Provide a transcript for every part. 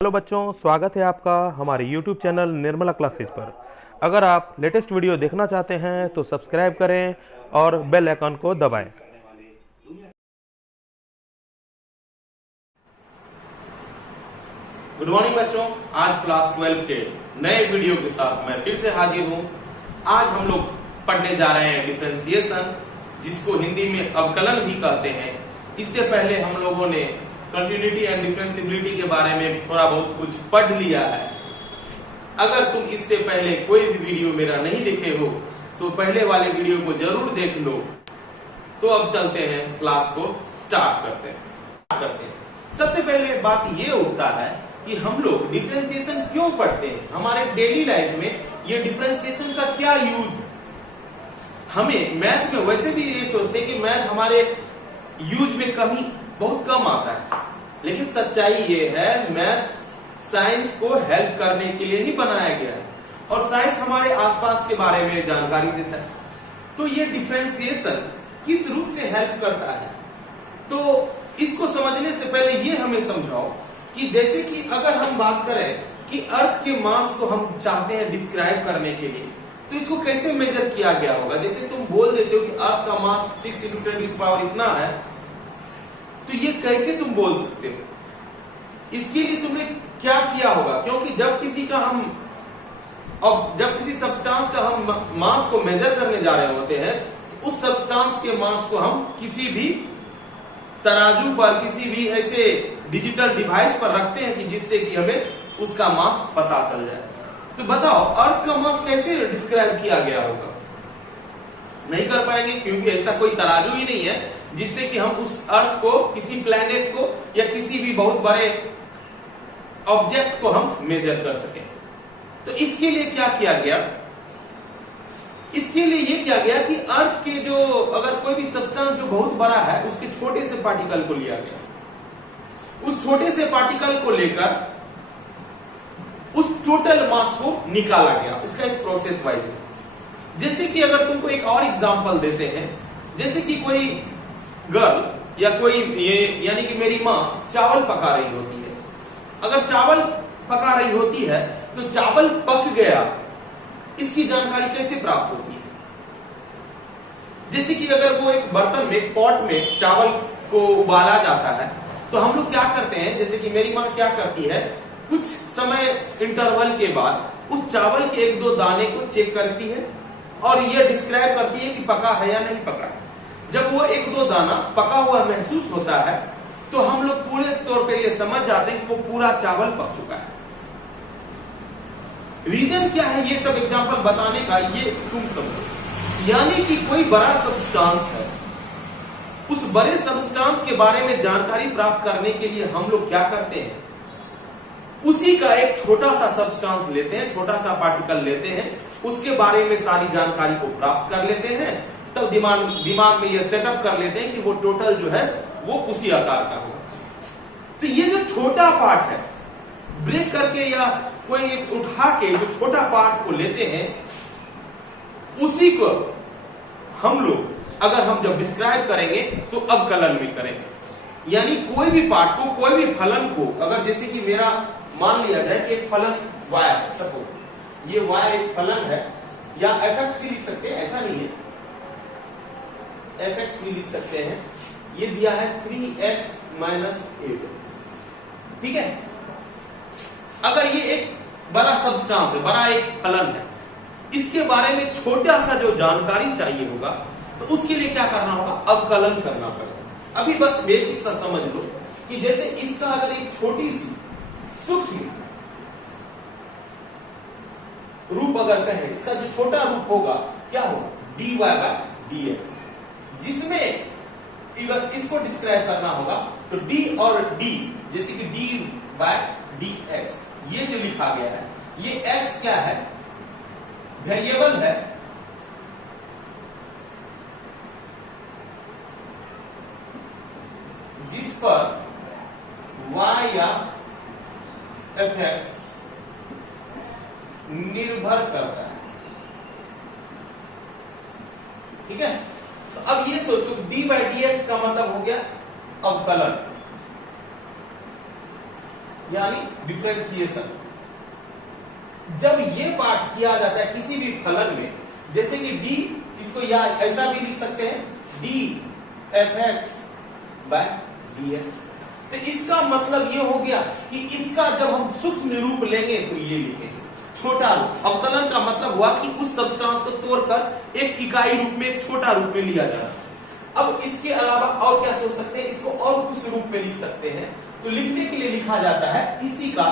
Hello बच्चों, स्वागत है आपका हमारे YouTube चैनल निर्मला क्लासेज पर। अगर आप लेटेस्ट वीडियो देखना चाहते हैं तो सब्सक्राइब करें और बेल आइकन को दबाएं। गुड मॉर्निंग बच्चों, आज क्लास 12 के नए वीडियो के साथ मैं फिर से हाजिर हूं। आज हम लोग पढ़ने जा रहे हैं डिफरेंशिएशन, जिसको हिंदी में अवकलन भी कहते हैं। इससे पहले हम लोगों ने कंटिन्यूटी एंड डिफरेंशिएबिलिटी के बारे में थोड़ा बहुत कुछ पढ़ लिया है। अगर तुम इससे पहले कोई भी वीडियो मेरा नहीं देखे हो तो पहले वाले वीडियो को जरूर देख लो। तो अब चलते हैं, क्लास को स्टार्ट करते हैं। सबसे पहले बात ये उठता है कि हम लोग डिफरेंशिएशन क्यों पढ़ते हैं, हमारे डेली लाइफ में ये डिफरेंशिएशन का क्या यूज। हमें मैथ में वैसे भी ये सोचते हैं कि मैथ हमारे यूज में बहुत कम आता है, लेकिन सच्चाई ये है मैथ साइंस को हेल्प करने के लिए ही बनाया गया है और साइंस हमारे आसपास के बारे में जानकारी देता है। तो ये डिफरेंशिएशन किस रूप से हेल्प करता है, तो इसको समझने से पहले ये हमें समझाओ कि जैसे कि अगर हम बात करें कि अर्थ के मास को हम चाहते हैं डिस्क्राइब करने के लिए, तो इसको कैसे मेजर किया गया होगा। जैसे तुम बोल देते हो कि अर्थ का मास 6 × 10⁻³ इतना है, तो ये कैसे तुम बोल सकते हो। इसके लिए तुमने क्या किया होगा, क्योंकि जब किसी सब्सटेंस का हम मास को मेजर करने जा रहे होते हैं, तो उस सब्सटेंस के मास को हम किसी भी तराजू पर, किसी भी ऐसे डिजिटल डिवाइस पर रखते हैं कि जिससे कि हमें उसका मास पता चल जाए। तो बताओ अर्थ का मास कैसे डिस्क्राइब किया गया होगा। नहीं कर पाएंगे, क्योंकि ऐसा कोई तराजू ही नहीं है जिससे कि हम उस अर्थ को, किसी प्लैनेट को या किसी भी बहुत बड़े ऑब्जेक्ट को हम मेजर कर सके। तो इसके लिए क्या किया गया, इसके लिए ये किया गया कि अर्थ के जो, अगर कोई भी सब्सटेंस जो बहुत बड़ा है, उसके छोटे से पार्टिकल को लिया गया। उस छोटे से पार्टिकल को लेकर उस टोटल मास को निकाला गया। इसका एक प्रोसेस वाइज है। जैसे कि अगर तुमको एक और एग्जांपल देते हैं, जैसे कि कोई गर्ल या कोई यानी कि मेरी माँ चावल पका रही होती है। अगर चावल पका रही होती है तो चावल पक गया, इसकी जानकारी कैसे प्राप्त होती है। जैसे कि अगर वो एक बर्तन में, एक पॉट में चावल को उबाला जाता है, तो हम लोग क्या करते हैं, जैसे कि मेरी माँ क्या करती है, कुछ समय इंटरवल के बाद उस चावल के 1-2 दाने को चेक करती है और ये डिस्क्राइब करती है कि पका है या नहीं पका है। जब वो 1-2 दाना पका हुआ महसूस होता है, तो हम लोग पूरे तौर पे ये समझ जाते हैं कि वो पूरा चावल पक चुका है। रीजन क्या है ये सब एग्जांपल बताने का, ये तुम समझो। यानी कि कोई बड़ा सब्सटेंस है, उस बड़े सब्सटेंस के बारे में जानकारी प्राप्त करने के लिए हम लोग क्या करते हैं, उसी का एक छोटा सा सब्सटेंस लेते हैं, छोटा सा पार्टिकल लेते हैं, उसके बारे में सारी जानकारी को प्राप्त कर लेते हैं, तब दिमाग में ये सेटअप कर लेते हैं कि वो टोटल जो है वो उसी आकार का होगा। तो ये जो छोटा पार्ट है, ब्रेक करके या कोई एक उठा के जो छोटा पार्ट को लेते हैं, उसी को हम लोग अगर हम जब डिस्क्राइब करेंगे तो अवकलन में करेंगे। यानी कोई भी पार्ट को, कोई भी फलन को, अगर जैसे कि मेरा मान लिया जाए कि एक फलन y है, सपोज ये y एक फलन है, या fx भी लिख सकते हैं, ऐसा नहीं है, fx भी लिख सकते हैं। ये दिया है 3x - 8, ठीक है। अगर ये एक बड़ा सब्सटेंस है, बड़ा एक फलन है, इसके बारे में छोटा सा जो जानकारी चाहिए होगा, तो उसके लिए क्या करना होगा, अवकलन करना पड़ेगा। अभी बस बेसिक सा समझ लो कि जैसे इसका अगर एक छोटी सी सूक्ष्म रूप अगर कहें, इसका जो छोटा रूप होगा क्या होगा, dy/dx, जिसमें इसको डिस्क्राइब करना होगा तो d और d, जैसे कि dy/dx, ये जो लिखा गया है, ये x क्या है, वेरिएबल है, जिस पर y या fx निर्भर करता है, ठीक है। तो अब ये सोचो dy/dx का मतलब हो गया अवकलन, यानी डिफरेंशिएशन। जब ये पार्ट किया जाता है किसी भी फलन में, जैसे कि डी, इसको या ऐसा भी लिख सकते हैं d f x by d x. तो इसका मतलब ये हो गया कि इसका जब हम सूक्ष्म रूप लेंगे तो ये लिखेंगे छोटा रूप। अवकलन का मतलब हुआ कि उस सब्सटेंस को तोड़कर एक इकाई रूप में, एक छोटा रूप में लिया जाना। अब इसके अलावा और क्या सोच सकते हैं, इसको और कुछ रूप में लिख सकते हैं। तो लिखने के लिए लिखा जाता है इसी का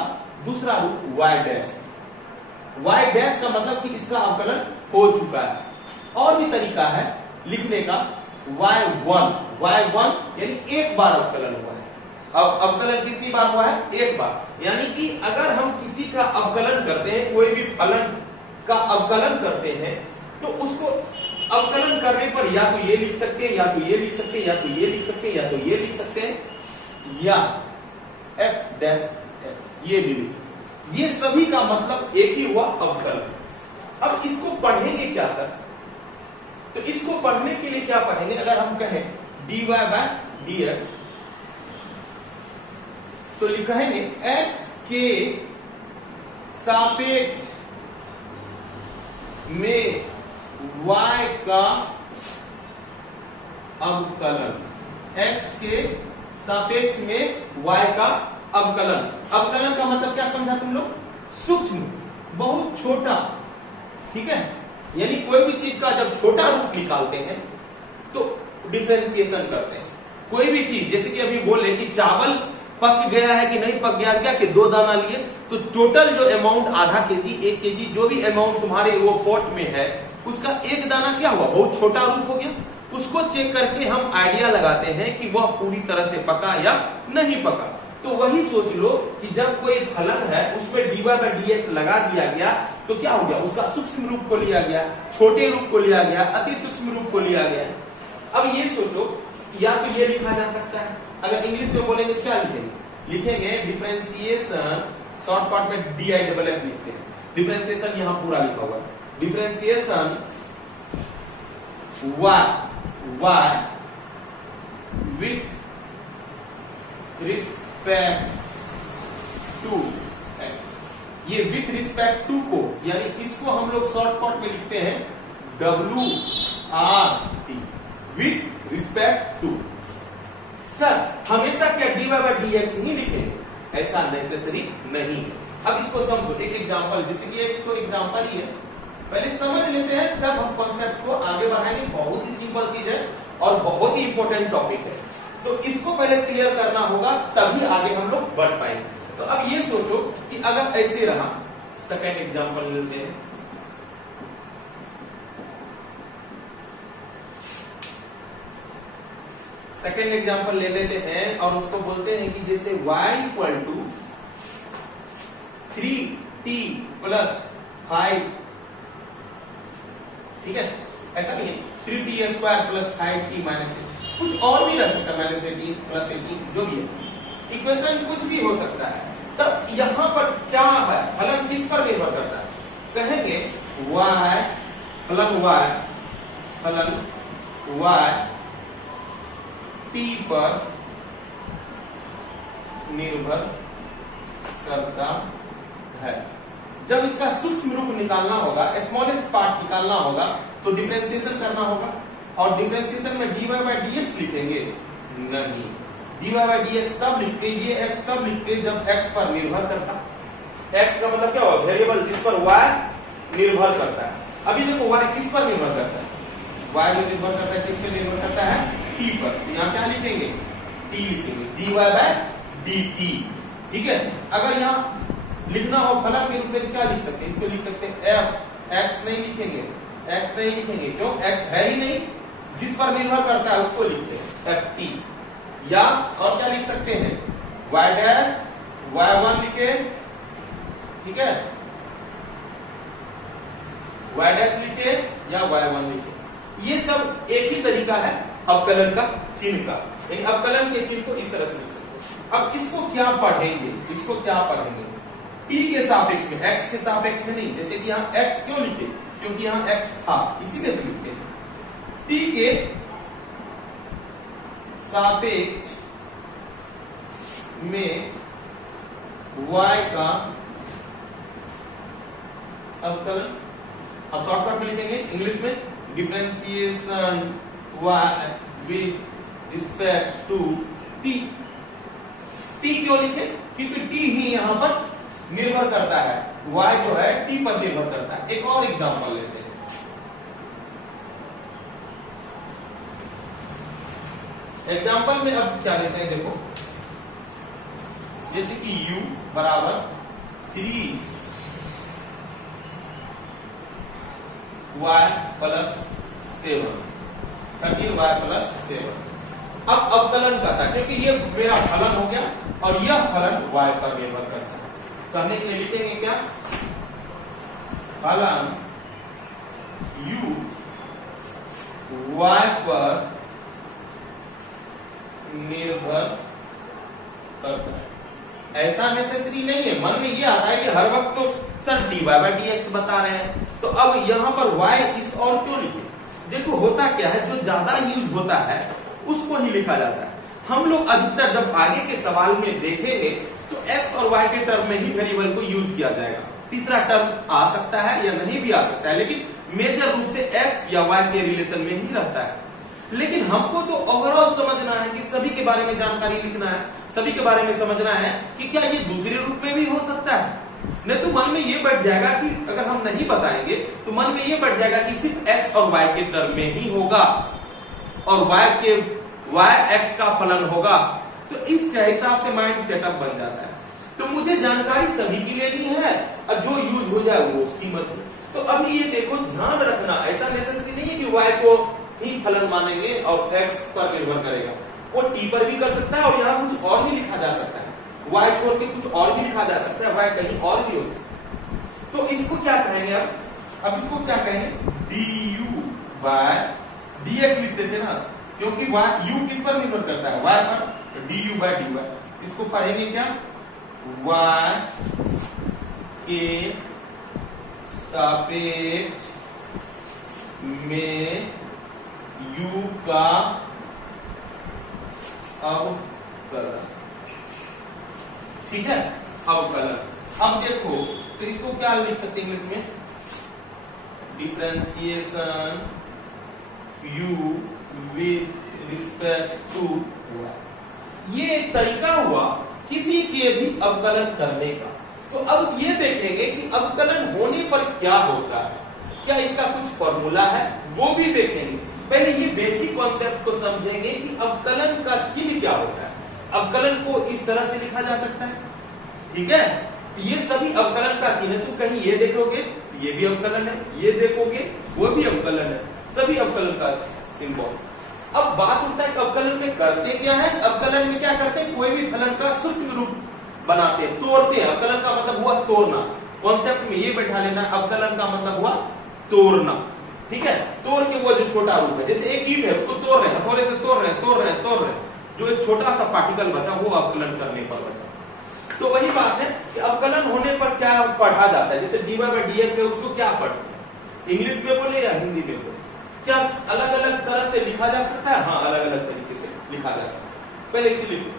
दूसरा रूप y डैश। y डैश का मतलब कि इसका अवकलन हो चुका है। और भी तरीका है लिखने का, y1 यानी एक बार अवकलन हुआ है। अब अवकलन कितनी बार हुआ है, एक बार। यानी कि अगर हम किसी का अवकलन करते हैं, कोई भी फलन का अवकलन करते हैं, तो उसको अवकलन करने पर या तो ये लिख सकते हैं, या तो ये लिख सकते हैं, या तो ये लिख सकते हैं, या तो ये लिख सकते हैं, या f डैश x ये भी लिख सकते हैं। ये सभी का मतलब एक ही हुआ अवकलन। अब इसको पढ़ेंगे क्या सर, तो इसको पढ़ने के लिए क्या पढ़ेंगे, अगर हम कहें dy बाय dx तो लिखेंगे x के सापेक्ष में y का अवकलन, x के सापेक्ष में y का अवकलन। अवकलन का मतलब क्या समझा तुम लोग, सूक्ष्म, बहुत छोटा, ठीक है। यानी कोई भी चीज का जब छोटा रूप निकालते हैं तो डिफरेंशिएशन करते हैं। कोई भी चीज, जैसे कि अभी बोले कि चावल पक गया है कि नहीं पक गया, क्या कि 2 दाना लिए, तो टोटल जो अमाउंट आधा केजी, 1 केजी, जो भी अमाउंट तुम्हारे वो पॉट में है, उसका एक दाना क्या हुआ, बहुत छोटा रूप हो गया। उसको चेक करके हम आइडिया लगाते हैं कि वह पूरी तरह से पका या नहीं पका। तो वही सोच लो कि जब कोई फलन है उसमें dy बाय dx लगा दिया गया तो क्या हो गया, उसका सूक्ष्म रूप को लिया गया, छोटे रूप को लिया गया, अति सूक्ष्म रूप को लिया गया। अब ये सोचो, या तो ये लिखा जा सकता है, अगर इंग्लिश में बोलेंगे क्या लिखेंगे, लिखेंगे डिफरेंशिएशन, शॉर्ट पार्ट में डी आई डबल एफ लिखते हैं। डिफरेंशिएशन यहां पूरा लिखा हुआ है, differentiation y with respect to x। ये विथ रिस्पेक्ट टू को, यानी इसको हम लोग शॉर्ट कट में लिखते हैं WRT, with respect to. Sir हमेशा क्या dy बाय dx नहीं लिखेंगे, ऐसा नेसेसरी नहीं है। अब इसको समझो, एक एग्जांपल, जैसे कि एक तो एग्जांपल ही है, पहले समझ लेते हैं तब हम कॉन्सेप्ट को आगे बढ़ाएंगे। बहुत ही सिंपल चीज है और बहुत ही इंपॉर्टेंट टॉपिक है, तो इसको पहले क्लियर करना होगा तभी आगे हम लोग बढ़ पाएंगे। तो अब ये सोचो कि अगर ऐसे रहा, सेकेंड एग्जांपल लेते हैं। सेकेंड एग्जांपल ले लेते हैं और उसको बोलते हैं कि जैसे y equal to 3t plus 5, ठीक है, ऐसा नहीं है 3t square plus 5t minus, कुछ और भी रह सकता है, माइनस 18 प्लस 18 जो भी है, इक्वेशन कुछ भी हो सकता है। तब यहां पर क्या है, फलन किस पर निर्भर करता है, कहेंगे y फलन y t पर निर्भर करता है। जब इसका सूक्ष्म रूप निकालना होगा, स्मॉलेस्ट पार्ट निकालना होगा, तो डिफरेंशिएशन करना होगा। और डिफरेंशिएशन में dy बाय dx लिखेंगे नहीं, dy बाय dx तब लिखते, ये x तब लिखते जब x पर निर्भर करता। x का मतलब क्या हुआ, वेरिएबल जिस पर y निर्भर करता है। अभी देखो y किस पर निर्भर करता है, y जो निर्भर करता है किस पे निर्भर करता है, t पर। यहाँ क्या लिखेंगे, t लिखेंगे, dy बाय dt, ठीक है। अगर यहाँ लिखना हो फलन के रूप में क्या लिख सकते हैं, इसको लिख सकते हैं f, x नहीं लिखेंगे, x नहीं लिखेंगे, क्यों, x है ही नहीं, जिस पर निर्भर करता है उसको लिखते हैं ft। या और क्या लिख सकते हैं, y डैश y1 लिखे, ठीक है, y डैश लिखे या y1 लिखे। ये सब एक ही तरीका है अवकलन का चिन्ह का, यानी अवकलन के चिन्ह को इस तरह से लिख सकते हैं। अब इसको क्या पढ़ेंगे, इसको क्या पढ़ेंगे, t के सापेक्ष में, x के सापेक्ष में नहीं। जैसे कि यहाँ x क्यों लिखे, क्योंकि यहाँ x था, इसीलिए तो लिखते हैं। t के सापेक्ष में y का अवकलन, अब शॉर्टकट में लिखेंगे इंग्लिश में, differentiation y with respect to t। t क्यों लिखे? क्योंकि t ही यहां पर निर्भर करता है, y जो है t पर निर्भर करता है। एक और एग्जांपल लेते हैं। एग्जांपल में अब क्या लेते हैं, देखो जैसे कि u बराबर 3y प्लस 7, 13y प्लस 7। अब अवकलन करता है, क्योंकि ये मेरा फलन हो गया और यह फलन y पर निर्भर करता है। कहने के लिए लिखेंगे क्या? फलन u y पर निर्भर करता है। ऐसा नेसेसरी नहीं है, मन में ये आता है कि हर वक्त तो सर dy बाय dx बता रहे हैं, तो अब यहां पर y इस और क्यों लिखे? देखो होता क्या है, जो ज्यादा यूज होता है उसको ही लिखा जाता है। हम लोग अधिकतर जब आगे के सवाल में देखेंगे तो x और y के टर्म में ही वेरिएबल को यूज किया जाएगा। तीसरा टर्म आ सकता है या नहीं भी आ सकता है, लेकिन मेजर रूप से x या y के रिलेशन में ही रहता है। लेकिन हमको तो ओवरऑल समझना है कि सभी के बारे में जानकारी लिखना है, सभी के बारे में समझना है कि क्या ये दूसरे रूप में भी हो सकता है। नहीं तो मन में ये बैठ जाएगा कि अगर हम नहीं बताएंगे तो मन में ये बैठ जाएगा कि सिर्फ x और y के टर्म में ही होगा और y x का फलन होगा। तो इसके हिसाब से माइंड सेटअप बन जाता है। तो मुझे जानकारी सभी की लेनी है और जो यूज हो जाए वो उसकी मर्जी। तो अभी ये देखो, ध्यान रखना, ऐसा नेसेसरी नहीं है कि y को ही फलन मानेंगे और x पर निर्भर करेगा। वो t पर भी कर सकता है और यहाँ कुछ और भी लिखा जा सकता है, y छोड़ के कुछ और भी लिखा जा सकता है, y कहीं और भी हो सकता है। तो इसको क्या कहेंगे? अब इसको क्या कहेंगे? du बाय dx लिखते थे ना, क्योंकि u किस पर निर्भर करता है? y पर। du बाय dy इसको पढ़ेंगे क्या? y के सापेक्ष में u का अवकलन। ठीक है, अवकलन। अब देखो तो इसको क्या लिख सकते हैं इंग्लिश में? Differentiation u with respect to y। ये एक तरीका हुआ किसी के भी अवकलन करने का। तो अब ये देखेंगे कि अवकलन होने पर क्या होता है, क्या इसका कुछ फॉर्मूला है, वो भी देखेंगे। पहले ये बेसिक कॉन्सेप्ट को समझेंगे कि अवकलन का चिन्ह क्या होता है। अवकलन को इस तरह से लिखा जा सकता है, ठीक है। ये सभी अवकलन का चिन्ह, तो कहीं ये देखोगे ये भी अवकलन है, ये देखोगे वो भी अवकलन है, सभी अवकलन का सिंबल। अब बात उठता है कि अवकलन में करते क्या है? अवकलन में क्या करते हैं? कोई भी फलन का सूक्ष्म रूप बनाते हैं, तोड़ते हैं। अवकलन का मतलब हुआ तोड़ना। कॉन्सेप्ट में ये बैठा लेना, अवकलन का मतलब हुआ तोड़ना, ठीक है। तोड़ के वो जो छोटा रूप है, जैसे एक ईंट है उसको तोड़ रहे हैं, हथौड़े से तोड़ रहे हैं, जो एक छोटा सा पार्टिकल बचा वो अवकलन करने पर बचा। तो वही बात है कि अवकलन होने पर क्या पढ़ा जाता है। जैसे dy बाय dx है, उसको क्या पढ़ते हैं? इंग्लिश में बोले या हिंदी में बोले? क्या अलग अलग तरह से लिखा जा सकता है? हाँ, अलग अलग तरीके से लिखा जा सकता है। पहले इसे लिखो।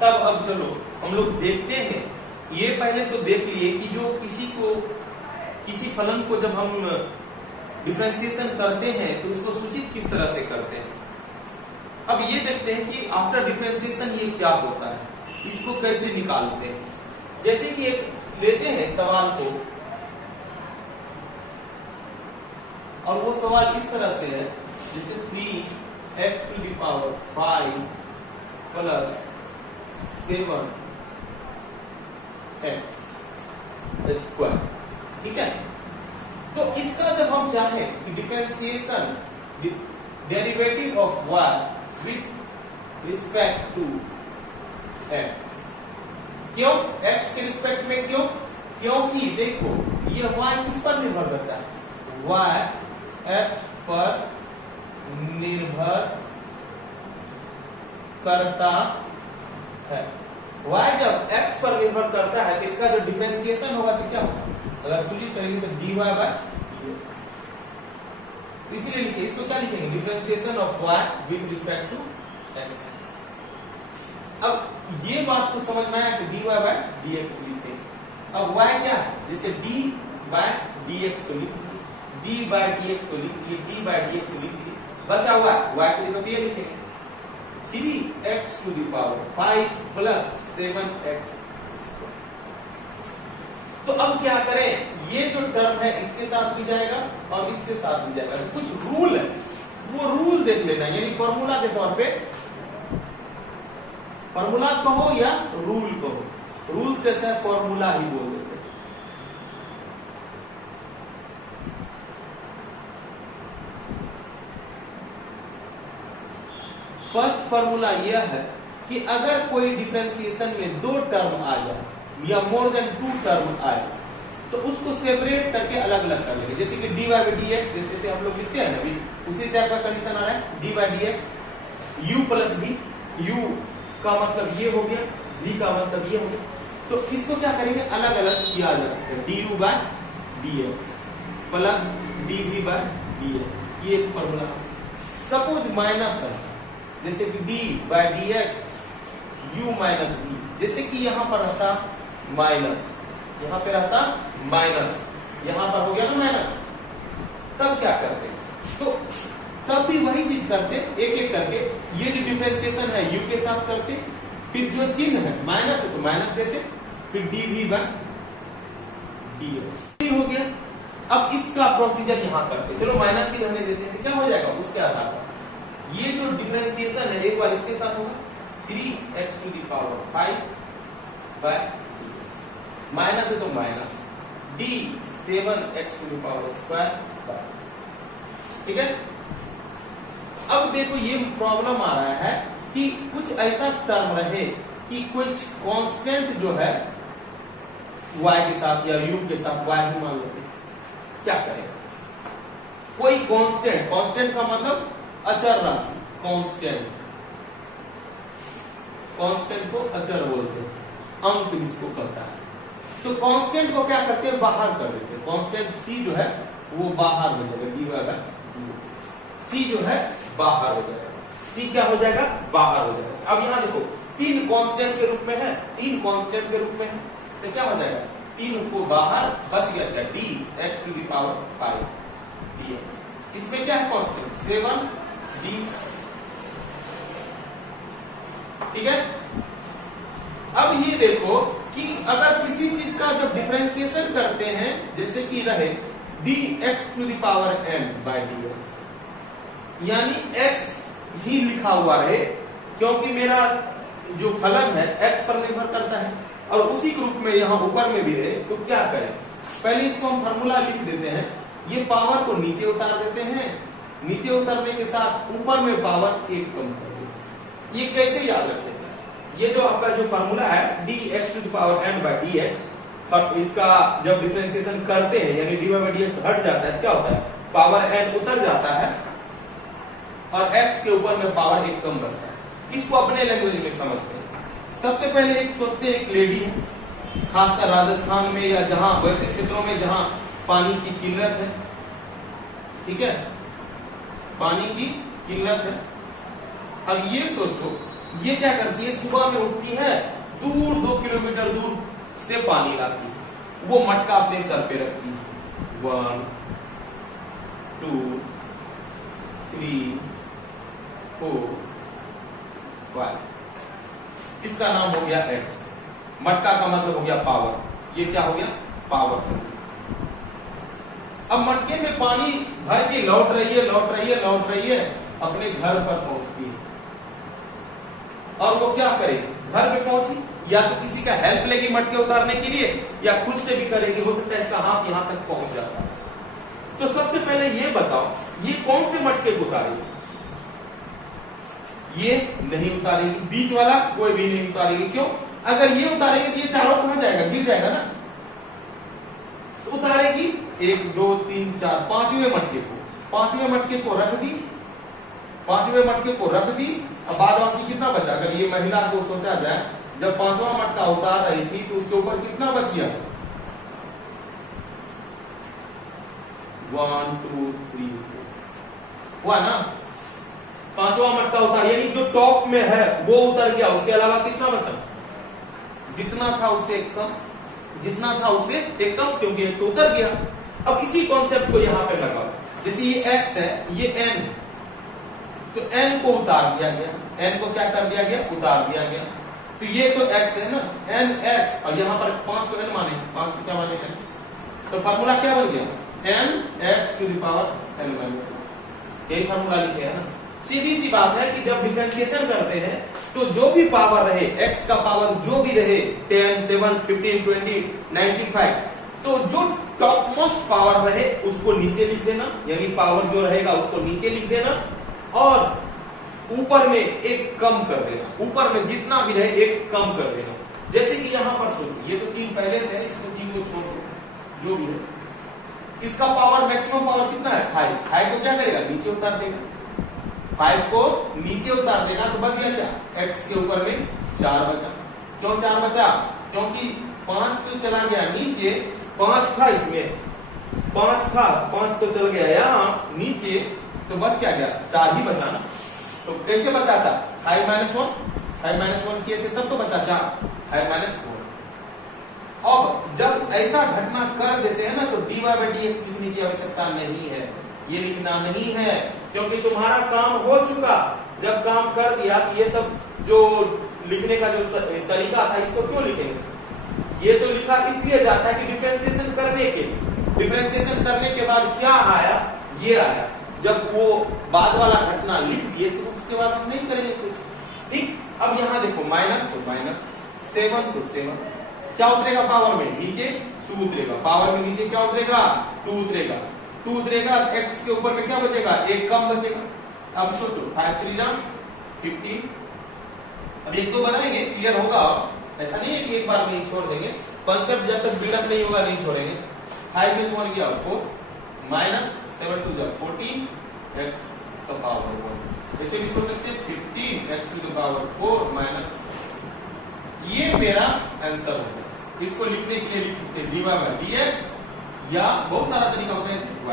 तब अब चलो हम लोग देखते हैं। ये पहले तो देख लिए कि जो किसी फलन को जब हम डिफरेंशिएशन करते हैं तो उसको सूचित किस तरह से करते हैं। अब ये देखते हैं कि आफ्टर डिफरेंशिएशन ये क्या होता है, इसको कैसे निकालते हैं। जैसे कि एक लेते हैं सवाल को, और वो सवाल इस तरह से है, जैसे 3x to the power 5 plus 7x square, ठीक है। तो इसका जब हम चाहें कि differentiation derivative of y with respect to x, क्यों x के रिस्पेक्ट में? क्योंकि देखो ये y किस पर निर्भर करता है? y x पर निर्भर करता है। y जब x पर निर्भर करता है तो इसका जो डिफरेंशिएशन होगा तो क्या होगा, अगर सूचित करेंगे तो dy बाय dx। तो इसलिए लिखिए, इसको क्या लिखेंगे, differentiation of y with respect to x। अब ये बात को समझ में आया कि dy बाय dx लिखते हैं। अब y क्या है, जैसे d बाय dx को लिख दीजिए, d बाय dx को लिख दीजिए, d बाय dx को लिख दीजिए, बचा हुआ y के लिए तो ये लिखेंगे 3x to the power 5 plus 7x। तो अब क्या करें, ये जो टर्म है इसके साथ भी जाएगा और इसके साथ भी जाएगा। तो कुछ रूल है, वो रूल देख लेना, यानी फॉर्मूला के तौर पे, फॉर्मूला कहो या रूल कहो, रूल से अच्छा फॉर्मूला ही बोल देते। फर्स्ट फॉर्मूला यह है कि अगर कोई डिफरेंशिएशन में दो टर्म आ जाए या मोर देन 2 टर्म आए तो उसको सेपरेट करके अलग अलग कर लेंगे। जैसे कि dy बाई dx, जैसे हम लोग लिखते हैं ना अभी, उसी टाइप का कंडीशन आ रहा है, dy by dx u plus v, u का मतलब ये हो गया, v का मतलब ये हो गया। तो इसको क्या करेंगे, अलग अलग किया जा सकता है, du by dx plus dv by dx, ये एक फॉर्मूला। सपोज माइनस है, जैसे कि d by dx u minus v, जैसे कि यहां पर रहता माइनस, यहां पे रहता माइनस, यहां पर हो गया ना माइनस, तब क्या करते, तो तब भी वही चीज करते, एक एक करके, ये जो डिफरेंशिएशन है u के साथ करते, फिर जो चिन्ह है माइनस है तो माइनस देते, फिर dv बाय dx हो गया। अब इसका प्रोसीजर यहां करते, चलो माइनस ही रहने देते हैं, क्या हो जाएगा उसके आधार पर ये जो डिफरेंशिएशन है एक बार इसके साथ होगा 3x to the power 5 by minus है तो minus d 7x to the power square by, ठीक है। अब देखो ये प्रॉब्लम आ रहा है कि कुछ ऐसा टर्म रहे कि कुछ कांस्टेंट जो है y के साथ या u के साथ y ही मान लेते, क्या करें, कोई कांस्टेंट, कांस्टेंट का मतलब अचर राशि, कांस्टेंट, कांस्टेंट को अचर बोलते हैं, अंक जिसको कहता है। तो कांस्टेंट को क्या करते हैं, बाहर कर देते हैं, कांस्टेंट c जो है वो बाहर हो जाएगा, dy बाय c जो है बाहर हो जाएगा, c क्या हो जाएगा, बाहर हो जाएगा। अब यहां देखो 3 कांस्टेंट के रूप में है, 3 कांस्टेंट के रूप में है, तो क्या हो जाएगा, 3 को बाहर, बच गया क्या, dx to the power 5 dx। इसमें क्या है कांस्टेंट 7d, ठीक है। अब ये देखो कि अगर किसी चीज का जब डिफरेंशिएशन करते हैं, जैसे कि रहे dx to the power n by dx, यानी x ही लिखा हुआ रहे, क्योंकि मेरा जो फलन है x पर निर्भर करता है और उसी के रूप में यहां ऊपर में भी रहे, तो क्या करें, पहले इसको हम फॉर्मूला लिख देते हैं, ये पावर को नीचे उतार देते हैं, नीचे उतारने के साथ ऊपर में पावर 1 कम कर देते। ये कैसे याद रखें, ये जो आपका जो फॉर्मूला है dx to the power n by dx, इसका जब डिफरेंशिएशन करते हैं यानी dy बाय dx हट जाता है, क्या होता है, पावर n उतर जाता है और x के ऊपर में पावर 1 कम बचता है। इसको अपने लैंग्वेज में समझते हैं। सबसे पहले एक सोचते हैं, एक लेडी है, खासकर राजस्थान में या जहां वैसे क्षेत्रों में जहां पानी की किल्लत है, ठीक है, पानी की किल्लत है। अब ये सोचो, ये क्या करती है, सुबह में उठती है, दूर 2 किलोमीटर दूर से पानी लाती है, वो मटका अपने सर पे रखती है, 1 2 3 4 5, इसका नाम हो गया x, मटका का मतलब हो गया पावर, ये क्या हो गया, पावर से। अब मटके में पानी भर के लौट रही है, लौट रही है, लौट रही है, अपने घर पर पहुंचती है, और वो क्या करे, घर पे पहुंची, या तो किसी का हेल्प लेगी मटके उतारने के लिए, या खुद से भी करेगी, हो सकता है इसका हाथ यहां तक पहुंच जाता है। तो सबसे पहले ये बताओ, ये कौन से मटके को उतारेगी, ये नहीं उतारेगी, बीच वाला कोई भी नहीं उतारेगी, क्यों, अगर ये उतारेगी तो ये चारों कहां जाएगा, गिर जाएगा ना, तो उतारेगी 1 2 3 4 पांचवें मटके को, पांचवें मटके को रख दी, पांचवें मटके को रख दी, अब बाद बाकी कितना बचा? अगर ये महिला को सोचा जाए, जब पांचवा मटका उतार रही थी तो उसके ऊपर कितना बच गया? 1 2 3 4 हुआ ना? पांचवा मटका उतार, यानी जो टॉप में है वो उतर गया, उसके अलावा कितना बचा? जितना था उससे एक कम, जितना था उससे एक कम, क्योंकि एक तो उतर गया। अब इसी कॉन्सेप्ट को यहां पे लगाओ, जैसे ये x है, ये n, तो n को उतार दिया गया, n को क्या कर दिया गया? उतार दिया गया। तो ये तो x है ना, n x, और यहां पर 5 को n माने, 5 को क्या माने? n। तो फार्मूला क्या बन गया? n x to the power n minus 1। यही फार्मूला लिखे है ना। सीधी सी बात है कि जब डिफरेंशिएशन करते हैं तो जो भी पावर रहे, x का पावर जो भी रहे, 10 7 15 20 95, तो जो टॉप मोस्ट पावर रहे उसको नीचे लिख देना, यानी पावर जो रहेगा उसको नीचे लिख देना, और ऊपर में एक कम कर देना, ऊपर में जितना भी रहे एक कम कर देना। जैसे कि यहां पर सोचिए, ये तो 3 पहले से है, इसको 3 को छोड़ दो, जो भी है, इसका पावर मैक्सिमम पावर कितना है? 5। 5 को क्या करेगा? नीचे उतार देगा, 5 को नीचे उतार देगा, तो बच गया क्या? x के ऊपर में 4 बचा। क्यों 4 बचा? क्योंकि 5 तो चला गया नीचे, 5 था इसमें, 5 था, 5 तो चल गया यहाँ नीचे, तो बच क्या गया? 4 ही बचा ना। तो कैसे बचा? 4 5 माइनस 1 किए थे तब तो बचा 4, 5 माइनस 4। अब जब ऐसा घटना कर देते हैं ना, तो dy by dx लिखने की आवश्यकता नहीं है, ये लिखना नहीं है, क्योंकि तुम्हारा काम हो चुका। जब काम कर दिया, ये सब जो लिखने का जो तरीका था, इसको क्यों लिखेंगे? ये तो लिखा इसलिए जाता है कि डिफरेंशिएशन करने के, डिफरेंशिएशन करने के बाद क्या आया? ये आया। जब वो बाद वाला घटना लिख दिए तो उसके बाद हम नहीं करेंगे कुछ, ठीक। अब यहां देखो, माइनस तो माइनस, 7 तो 7, क्या उतरेगा पावर में? नीचे 2 उतरेगा, पावर में नीचे क्या उतरेगा? 2 उतरेगा, 2 उतरेगा, x के ऊपर में क्या बचेगा? एक कम बचेगा। अब सोचो, 5 3 जा 15, अब एक दो बनाएंगे, क्लियर होगा। ऐसा नहीं है कि एक बार नहीं छोड़ देंगे, कॉन्सेप्ट जब तक बिल्डअप नहीं होगा नहीं छोड़ेंगे। 5 में 1 गया 4, माइनस 7 2 जा 14, x का पावर 1, ऐसे भी सोच सकते हैं 15 x to the power 4 minus, ये मेरा आंसर होगा। इसको लिखने के लिए लिख सकते हैं dy by dx, या बहुत सारा तरीका होता है y'।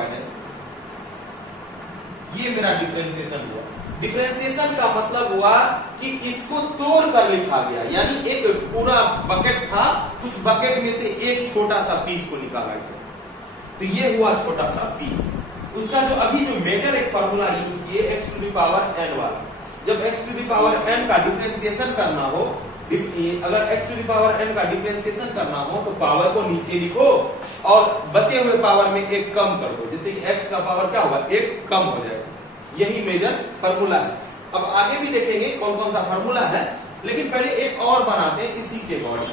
ये मेरा डिफरेंशिएशन हुआ। डिफरेंशिएशन का मतलब हुआ कि इसको तोड़ कर लिखा गया, यानी एक पूरा बकेट था, उस बकेट में से एक छोटा सा पीस को निकाला गया, तो ये हुआ छोटा सा पीस। उसका जो अभी जो मेजर एक फार्मूला यूज किए, x to the power n वाला, जब x to the power n का डिफरेंशिएशन करना हो, अगर x to the power n का डिफरेंशिएशन करना हो तो पावर को नीचे लिखो और बचे हुए पावर में एक कम कर दो, जैसे कि x का पावर क्या होगा? एक कम हो जाएगा। यही मेजर फार्मूला है। अब आगे भी देखेंगे कौन कौन सा फार्मूला है, लेकिन पहले एक और बनाते हैं इसी के अकॉर्डिंग,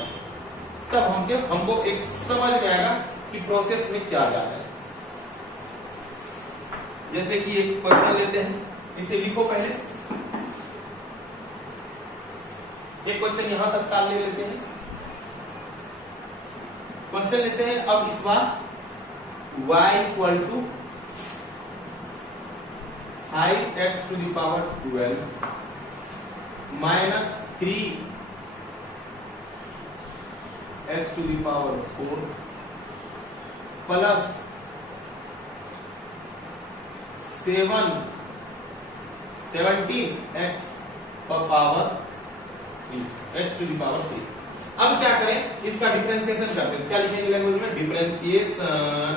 तब हमको एक समझ में आएगा कि प्रोसेस में क्या जा रहा है। जैसे कि एक क्वेश्चन लेते हैं, इसे लिखो पहले, एक क्वेश्चन यहां तक का ले लेते हैं, क्वेश्चन लेते हैं। अब इस बार y equal to 5x to the power 12 minus 3x to the power 4 plus 17x पर power 3, x to the power 3। अब क्या करें? इसका डिफरेंशिएशन करते हैं। क्या लिखेंगे लैंग्वेज में? Differentiation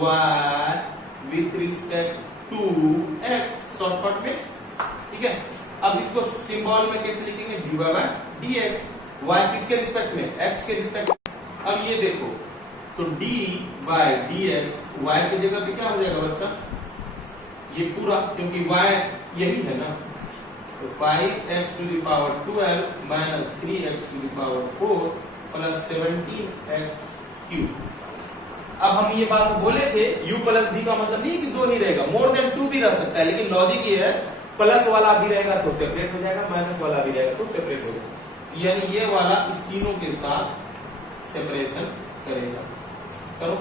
y with respect to x, shortcut में, ठीक है। अब इसको सिंबल में कैसे लिखेंगे? dy by dx, y किसके रिस्पेक्ट में? x के रिस्पेक्ट में। अब ये देखो, तो d by dx y की जगह पे क्या हो जाएगा बच्चा? ये पूरा, क्योंकि y यही है ना, तो 5x to the power 12 minus 3x to the power 4 plus 17x cube. अब हम ये बात बोले थे, u प्लस v का मतलब नहीं कि 2 ही रहेगा, मोर देन 2 भी रह सकता है, लेकिन लॉजिक ये है प्लस वाला भी रहेगा तो सेपरेट हो जाएगा, माइनस वाला भी रहेगा तो सेपरेट हो जाएगा, यानी ये वाला इस तीनों के साथ सेपरेशन करेगा। करो,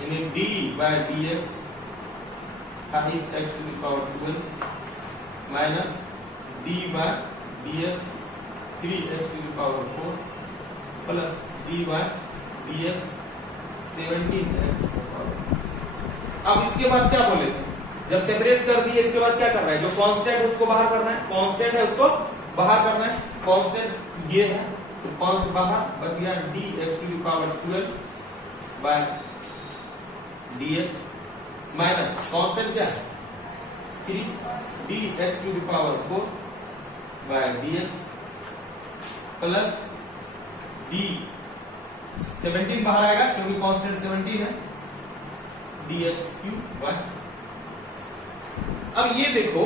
यानी d by dx 5x to the power 12 minus d by d x 3x to the power 4 plus d by d x 17x। अब इसके बाद क्या बोले थे, जब सेपरेट कर दिए इसके बाद क्या करना है, जो कांस्टेंट है उसको बाहर करना है, कांस्टेंट है उसको बाहर करना है, कांस्टेंट ये है तो 5 बाहर बच गया dx to the power 12 by dx minus constant क्या है 3 dx to the power 4 by dx plus d 17 बाहर आएगा क्योंकि कांस्टेंट 17 है dx क्यूब बाय। अब ये देखो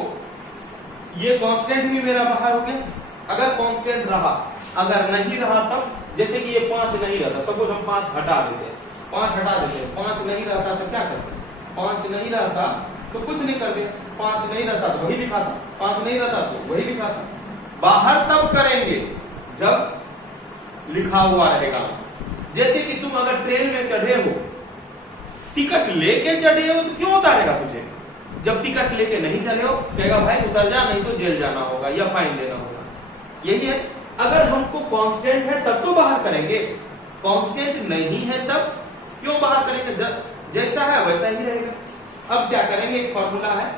ये कांस्टेंट भी मेरा बाहर हो गया, अगर कांस्टेंट रहा, अगर नहीं रहा तब जैसे कि ये 5 नहीं रहता, सपोज हम 5 हटा देते हैं, 5 हटा देते हैं, 5 नहीं रहता तो क्या करते हैं, 5 नहीं रहता तो कुछ नहीं करते, 5 नहीं रहता तो वही लिखा था, 5 नहीं रहता तो वही लिखा था। बाहर तब करेंगे जब लिखा हुआ रहेगा। जैसे कि तुम अगर ट्रेन में चढ़े हो, टिकट लेके चढ़े हो तो क्यों उतारेगा तुझे, जब टिकट लेके नहीं चले हो कहेगा भाई उतर जा नहीं तो जेल जाना होगा या फाइन देना होगा। यही है, अगर हमको कांस्टेंट है तब तो बाहर करेंगे, कांस्टेंट नहीं है तब क्यों बाहर करेंगे, जैसा है वैसा ही रहेगा। अब क्या करेंगे, एक फॉर्मूला है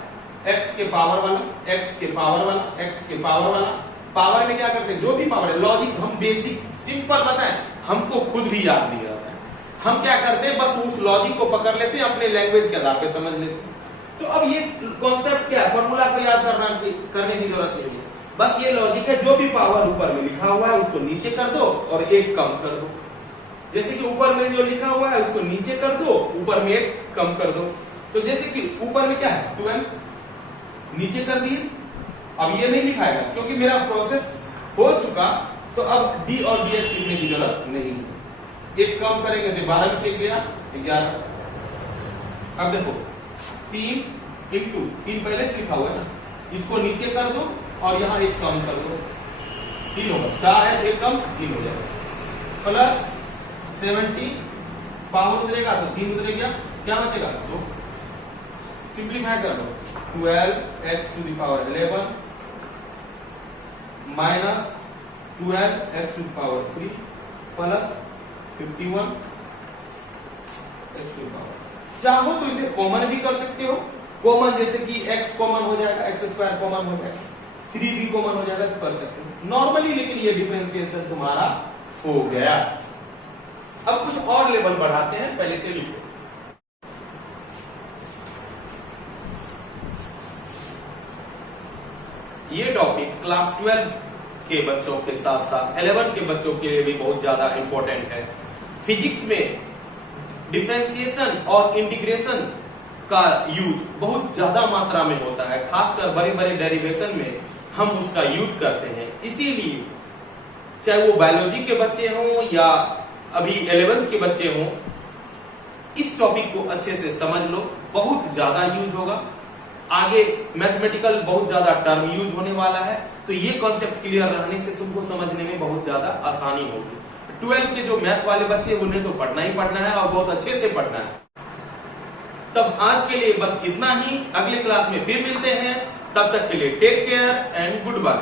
x के पावर वाला, x के पावर वाला, x के पावर वाला। पावर में क्या करते हैं, जो भी पावर है, लॉजिक हम बेसिक सिंपल बताएं, हमको खुद भी याद नहीं रहता है, हम क्या करते हैं बस उस लॉजिक को पकड़ लेते हैं, अपने लैंग्वेज के आधार पे समझ लेते हैं। तो अब ये कॉन्सेप्ट क्या है, फॉर्मूला को याद करने की जरूरत नहीं है, बस ये लॉजिक है, जो भी पावर ऊपर में लिखा हुआ है उसको नीचे कर दो और एक कम कर दो। जैसे कि ऊपर में जो लिखा हुआ है उसको नीचे कर दो, ऊपर में एक कम कर दो। तो जैसे कि ऊपर में क्या है 12, नीचे कर दिए, अब ये नहीं लिखाएगा क्योंकि मेरा प्रोसेस हो चुका, तो अब d और dx लिखने की जरूरत नहीं है। एक कम करेंगे तो 12 में से 1 गया 11। अब देखो 3 इंटू 3 पहले से लिखा हुआ है ना, इसको नीचे कर दो और यहाँ एक कम कर दो, 3 होगा, 4 है तो एक कम 3 हो जाएगा, प्लस 70 पावर उतरेगा तो 3 उतरेगा, क्या बचेगा 2। सिंप्लीफाई कर दो, 12x to the power 11 minus 12x to the power 3 plus 51 x to the power. चाहो तो इसे कॉमन भी कर सकते हो, कॉमन जैसे कि x कॉमन हो जाएगा, x स्क्वायर कॉमन हो जाएगा, 3 भी कॉमन हो जाएगा तो कर सकते हो नॉर्मली, लेकिन ये डिफरेंशिएशन तुम्हारा हो गया। अब कुछ और लेवल बढ़ाते हैं, पहले से लिखो। ये टॉपिक क्लास 12 के बच्चों के साथ साथ 11 के बच्चों के लिए भी बहुत ज्यादा इंपॉर्टेंट है। फिजिक्स में डिफरेंशिएशन और इंटीग्रेशन का यूज बहुत ज्यादा मात्रा में होता है, खासकर बड़े बड़े डेरिवेशन में हम उसका यूज करते हैं। इसीलिए चाहे वो बायोलॉजी के बच्चे हों या अभी 11th के बच्चे हों, इस टॉपिक को अच्छे से समझ लो, बहुत ज्यादा यूज होगा। आगे मैथमेटिकल बहुत ज्यादा टर्म यूज होने वाला है, तो ये कॉन्सेप्ट क्लियर रहने से तुमको समझने में बहुत ज्यादा आसानी होगी। 12 के जो मैथ वाले बच्चे उन्हें तो पढ़ना ही पढ़ना है और बहुत अच्छे से पढ़ना है। तब आज के लिए बस इतना ही, अगले क्लास में फिर मिलते हैं, तब तक के लिए take care and good bye.